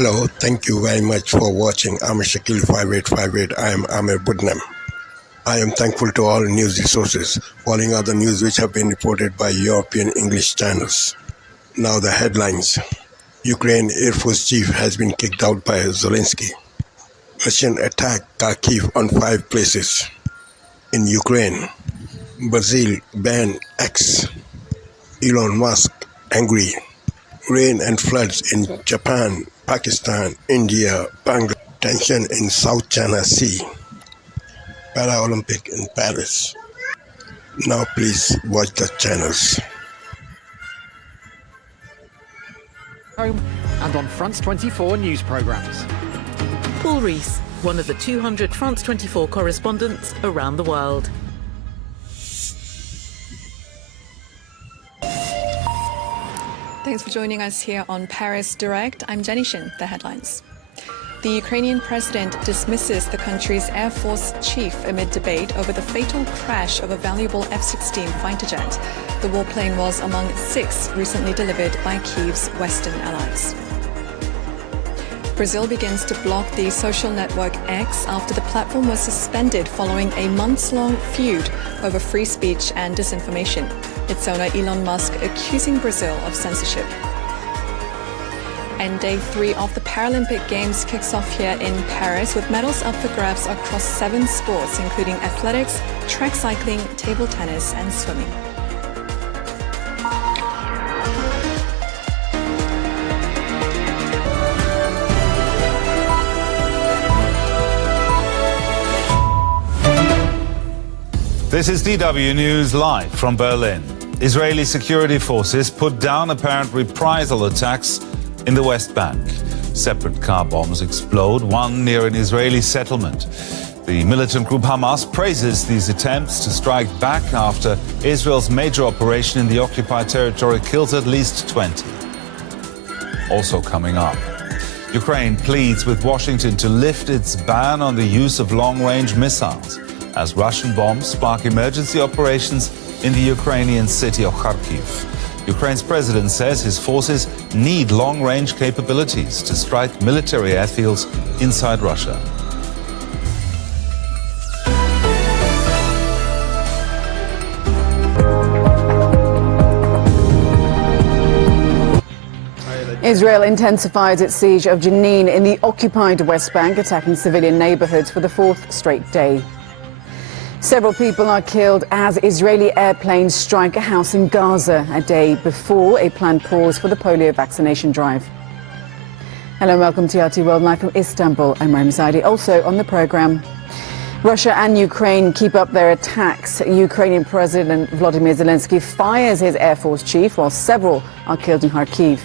Hello, thank you very much for watching. I'm Shakil 5858. I am Amir Budnam. I am thankful to all news resources following other news which have been reported by European English channels. Now the headlines. Ukraine Air Force Chief has been kicked out by Zelensky. Russian attack Kharkiv on 5 places. In Ukraine, Brazil ban X. Elon Musk angry. Rain and floods in Japan, Pakistan, India, Bangladesh. Tension in South China Sea. Paralympic in Paris. Now please watch the channels. Home and on France 24 news programmes. Paul Rees, one of the 200 France 24 correspondents around the world. Thanks for joining us here on Paris Direct. I'm Jenny Shin, the headlines. The Ukrainian president dismisses the country's Air Force chief amid debate over the fatal crash of a valuable F-16 fighter jet. The warplane was among 6 recently delivered by Kyiv's Western allies. Brazil begins to block the social network X after the platform was suspended following a months-long feud over free speech and disinformation. Its owner Elon Musk accusing Brazil of censorship. And day 3 of the Paralympic Games kicks off here in Paris with medals up for grabs across 7 sports, including athletics, track cycling, table tennis and swimming. This is DW News live from Berlin. Israeli security forces put down apparent reprisal attacks in the West Bank. Separate car bombs explode, one near an Israeli settlement. The militant group Hamas praises these attempts to strike back after Israel's major operation in the occupied territory kills at least 20. Also coming up, Ukraine pleads with Washington to lift its ban on the use of long-range missiles as Russian bombs spark emergency operations in the Ukrainian city of Kharkiv. Ukraine's president says his forces need long-range capabilities to strike military airfields inside Russia. Israel intensifies its siege of Jenin in the occupied West Bank, attacking civilian neighborhoods for the 4th straight day. Several people are killed as Israeli airplanes strike a house in Gaza a day before a planned pause for the polio vaccination drive. Hello and welcome to RT World Live from Istanbul. I'm Rome Zaidi. Also on the programme, Russia and Ukraine keep up their attacks. Ukrainian President Volodymyr Zelensky fires his Air Force chief while several are killed in Kharkiv.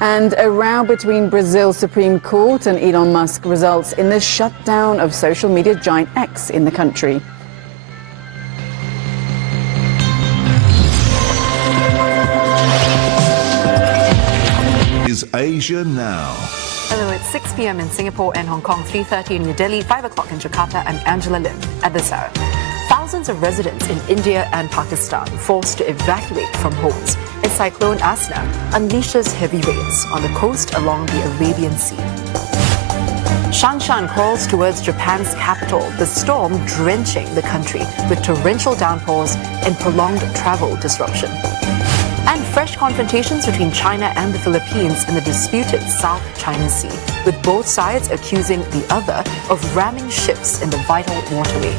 And a row between Brazil's Supreme Court and Elon Musk results in the shutdown of social media giant X in the country. Is Asia Now. Hello, it's 6 p.m. in Singapore and Hong Kong, 3:30 in New Delhi, 5 o'clock in Jakarta. I'm Angela Lim. At this hour, thousands of residents in India and Pakistan forced to evacuate from homes as Cyclone Asna unleashes heavy rains on the coast along the Arabian Sea. Shanshan crawls towards Japan's capital, the storm drenching the country with torrential downpours and prolonged travel disruption. And fresh confrontations between China and the Philippines in the disputed South China Sea, with both sides accusing the other of ramming ships in the vital waterway.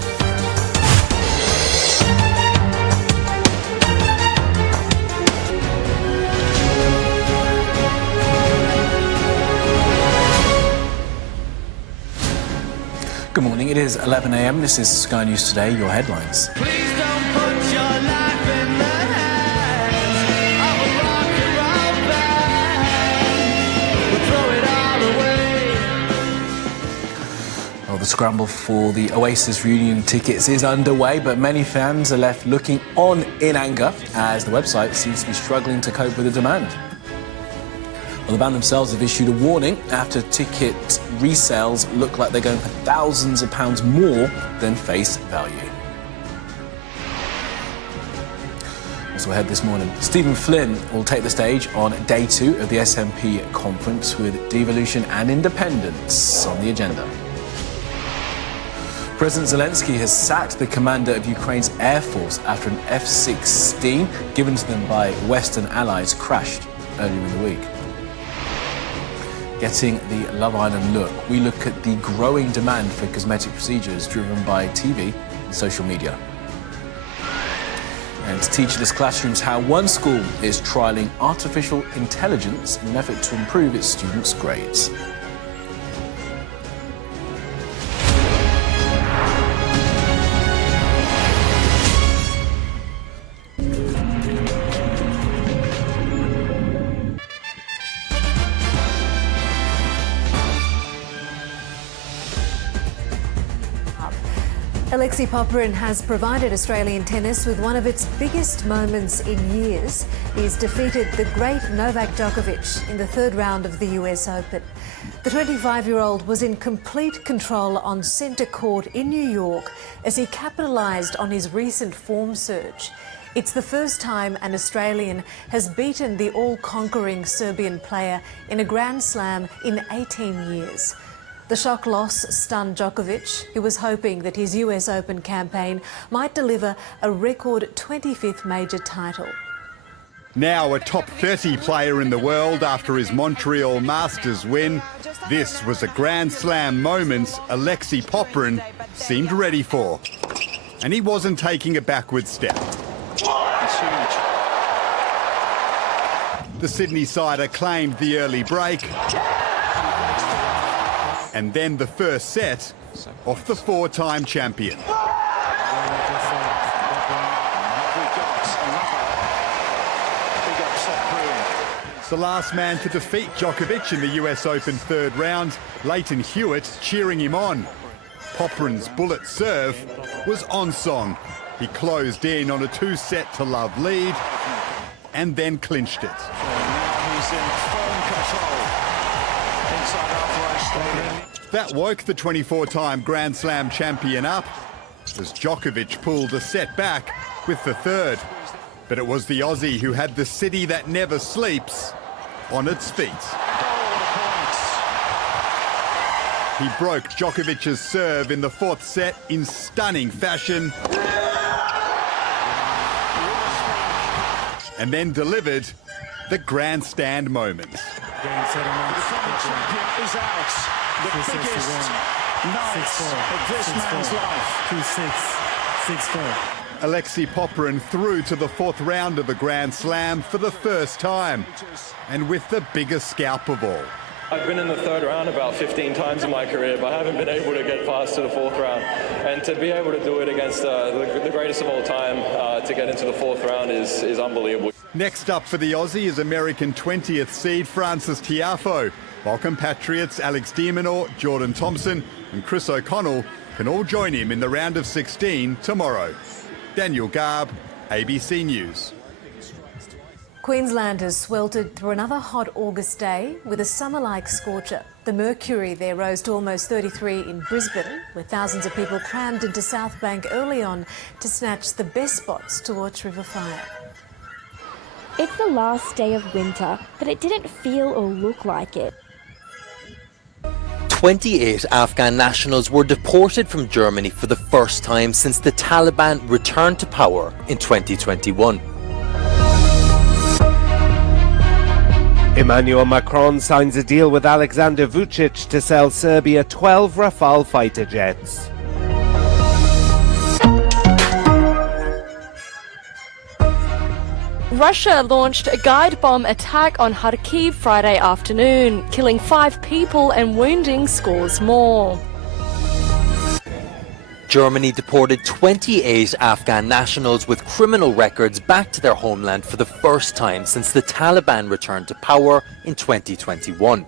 Good morning, it is 11 a.m. This is Sky News Today, your headlines. Please don't put your life in the hands of a rock and roll band. We'll throw it all away. Well, the scramble for the Oasis reunion tickets is underway, but many fans are left looking on in anger as the website seems to be struggling to cope with the demand. Well, the band themselves have issued a warning after ticket resales look like they're going for thousands of pounds more than face value. So ahead this morning, Stephen Flynn will take the stage on day 2 of the SNP conference with devolution and independence on the agenda. President Zelensky has sacked the commander of Ukraine's Air Force after an F-16 given to them by Western allies crashed earlier in the week. Getting the Love Island look, we look at the growing demand for cosmetic procedures driven by TV and social media. And teacherless classrooms, how one school is trialling artificial intelligence in an effort to improve its students' grades. Alexei Popyrin has provided Australian tennis with one of its biggest moments in years. He's defeated the great Novak Djokovic in the third round of the US Open. The 25-year-old was in complete control on centre court in New York as he capitalised on his recent form surge. It's the first time an Australian has beaten the all-conquering Serbian player in a Grand Slam in 18 years. The shock loss stunned Djokovic, who was hoping that his US Open campaign might deliver a record 25th major title. Now a top 30 player in the world after his Montreal Masters win, this was a Grand Slam moment Alexei Popyrin seemed ready for. And he wasn't taking a backward step. That's huge. The Sydney sider claimed the early break. And then the first set off the 4-time champion. The last man to defeat Djokovic in the US Open third round, Leighton Hewitt cheering him on. Popyrin's bullet serve was on song. He closed in on a 2-set-to-love lead and then clinched it. Now he's in firm control inside our first. That woke the 24-time Grand Slam champion up as Djokovic pulled a set back with the third. But it was the Aussie who had the city that never sleeps on its feet. He broke Djokovic's serve in the fourth set in stunning fashion and then delivered the grandstand moment. The defending champion is out. The biggest night of this man's life. 2-6, 6-4. Alexei Popyrin through to the fourth round of the Grand Slam for the first time, and with the biggest scalp of all. I've been in the third round about 15 times in my career, but I haven't been able to get past to the fourth round. And to be able to do it against the greatest of all time, to get into the fourth round is unbelievable. Next up for the Aussie is American 20th seed Francis Tiafoe, while compatriots Alex de Minaur, Jordan Thompson and Chris O'Connell can all join him in the round of 16 tomorrow. Daniel Garb, ABC News. Queensland has sweltered through another hot August day with a summer-like scorcher. The mercury there rose to almost 33 in Brisbane, where thousands of people crammed into South Bank early on to snatch the best spots to watch river fire. It's the last day of winter, but it didn't feel or look like it. 28 Afghan nationals were deported from Germany for the first time since the Taliban returned to power in 2021. Emmanuel Macron signs a deal with Alexander Vučić to sell Serbia 12 Rafale fighter jets. Russia launched a guide bomb attack on Kharkiv Friday afternoon, killing 5 people and wounding scores more. Germany deported 28 Afghan nationals with criminal records back to their homeland for the first time since the Taliban returned to power in 2021.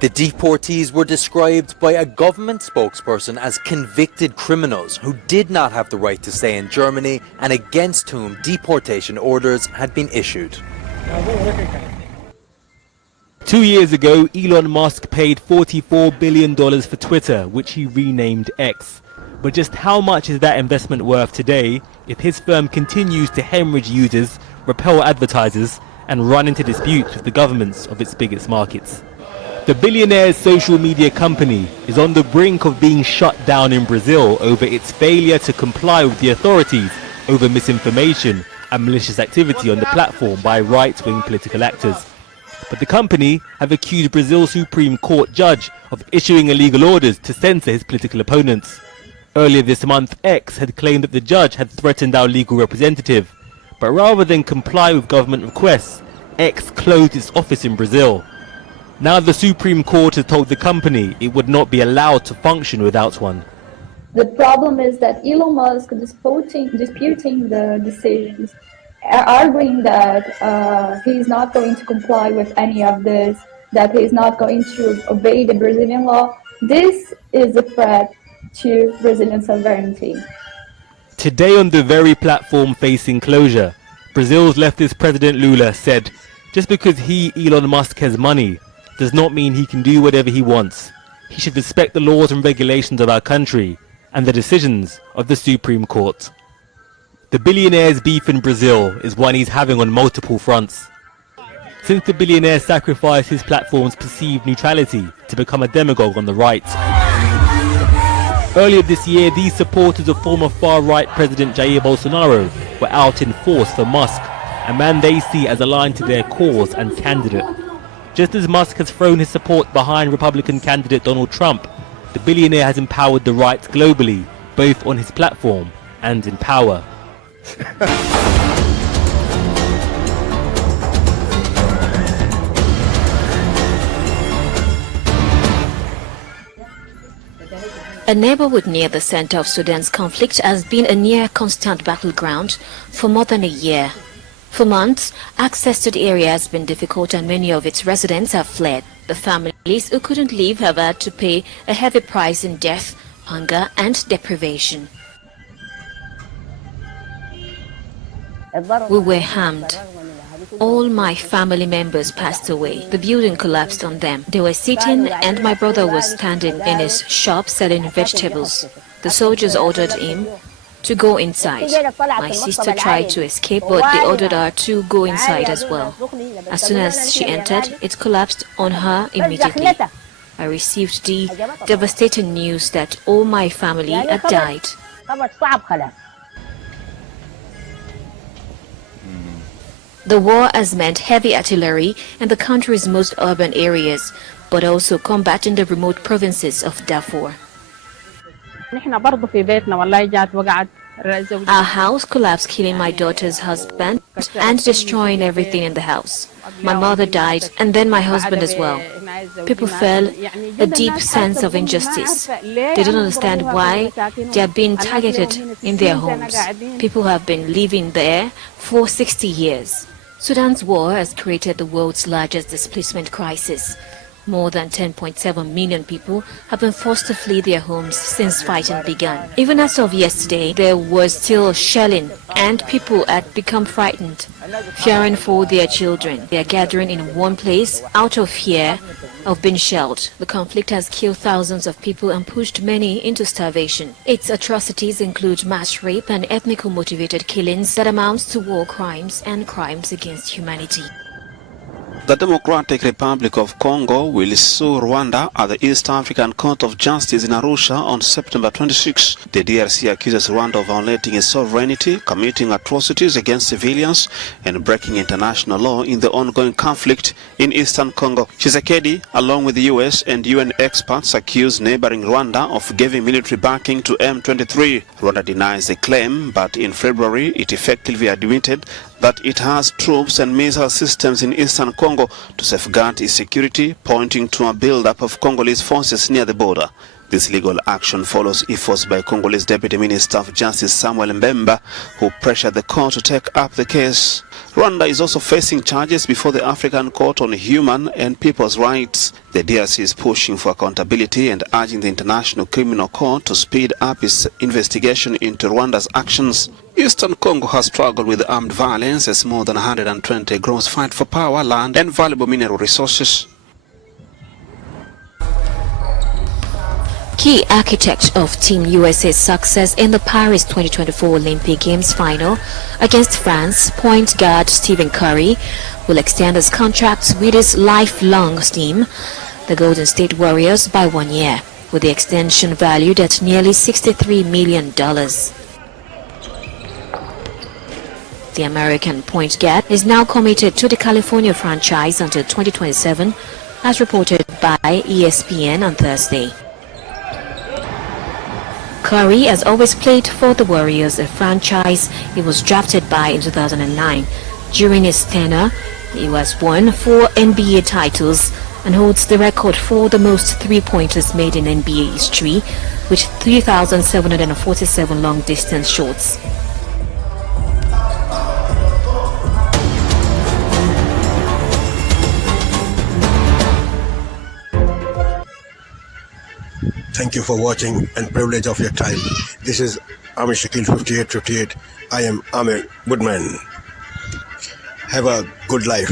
The deportees were described by a government spokesperson as convicted criminals who did not have the right to stay in Germany and against whom deportation orders had been issued. 2 years ago, Elon Musk paid $44 billion for Twitter, which he renamed X. But just how much is that investment worth today if his firm continues to hemorrhage users, repel advertisers, and run into disputes with the governments of its biggest markets? The billionaire's social media company is on the brink of being shut down in Brazil over its failure to comply with the authorities over misinformation and malicious activity on the platform by right-wing political actors. But the company have accused Brazil's Supreme Court judge of issuing illegal orders to censor his political opponents. Earlier this month, X had claimed that the judge had threatened our legal representative. But rather than comply with government requests, X closed its office in Brazil. Now the Supreme Court has told the company it would not be allowed to function without one. The problem is that Elon Musk disputing the decisions, arguing that he is not going to comply with any of this, that he is not going to obey the Brazilian law. This is a threat to Brazilian sovereignty. Today on the very platform facing closure, Brazil's leftist President Lula said, just because he, Elon Musk, has money does not mean he can do whatever he wants. He should respect the laws and regulations of our country and the decisions of the Supreme Court. The billionaire's beef in Brazil is one he's having on multiple fronts. Since the billionaire sacrificed his platform's perceived neutrality to become a demagogue on the right. Earlier this year, these supporters of former far-right President Jair Bolsonaro were out in force for Musk, a man they see as aligned to their cause and candidate. Just as Musk has thrown his support behind Republican candidate Donald Trump, the billionaire has empowered the right globally, both on his platform and in power. A neighborhood near the center of Sudan's conflict has been a near-constant battleground for more than a year. For months, access to the area has been difficult and many of its residents have fled. The families who couldn't leave have had to pay a heavy price in death, hunger and deprivation. We were harmed. All my family members passed away. The building collapsed on them. They were sitting and my brother was standing in his shop selling vegetables. The soldiers ordered him to go inside. My sister tried to escape, but they ordered her to go inside as well. As soon as she entered, it collapsed on her immediately. I received the devastating news that all my family had died. The war has meant heavy artillery in the country's most urban areas, but also combat in the remote provinces of Darfur. Our house collapsed, killing my daughter's husband and destroying everything in the house. My mother died, and then my husband as well. People felt a deep sense of injustice. They don't understand why they are being targeted in their homes. People have been living there for 60 years. Sudan's war has created the world's largest displacement crisis. More than 10.7 million people have been forced to flee their homes since fighting began. Even as of yesterday, there was still shelling and people had become frightened, fearing for their children. They are gathering in one place out of fear of being shelled. The conflict has killed thousands of people and pushed many into starvation. Its atrocities include mass rape and ethnically motivated killings that amounts to war crimes and crimes against humanity. The Democratic Republic of Congo will sue Rwanda at the East African Court of Justice in Arusha on September 26. The DRC accuses Rwanda of violating its sovereignty, committing atrocities against civilians, and breaking international law in the ongoing conflict in eastern Congo. Tshisekedi, along with the US and UN experts, accuse neighboring Rwanda of giving military backing to M23. Rwanda denies the claim, but in February it effectively admitted that it has troops and missile systems in eastern Congo to safeguard its security, pointing to a build-up of Congolese forces near the border. This legal action follows efforts by Congolese Deputy Minister of Justice Samuel Mbemba, who pressured the court to take up the case. Rwanda is also facing charges before the African Court on Human and People's Rights. The DRC is pushing for accountability and urging the International Criminal Court to speed up its investigation into Rwanda's actions. Eastern Congo has struggled with armed violence as more than 120 groups fight for power, land and valuable mineral resources. Key architect of Team USA's success in the Paris 2024 Olympic Games final against France, point guard Stephen Curry, will extend his contract with his lifelong team, the Golden State Warriors, by 1 year, with the extension valued at nearly $63 million. The American point guard is now committed to the California franchise until 2027, as reported by ESPN on Thursday. Curry has always played for the Warriors, a franchise he was drafted by in 2009. During his tenure, he has won 4 NBA titles and holds the record for the most three-pointers made in NBA history, with 3,747 long-distance shots. Thank you for watching and privilege of your time. This is Amir Shakil 5858. I am Amir Woodman. Have a good life.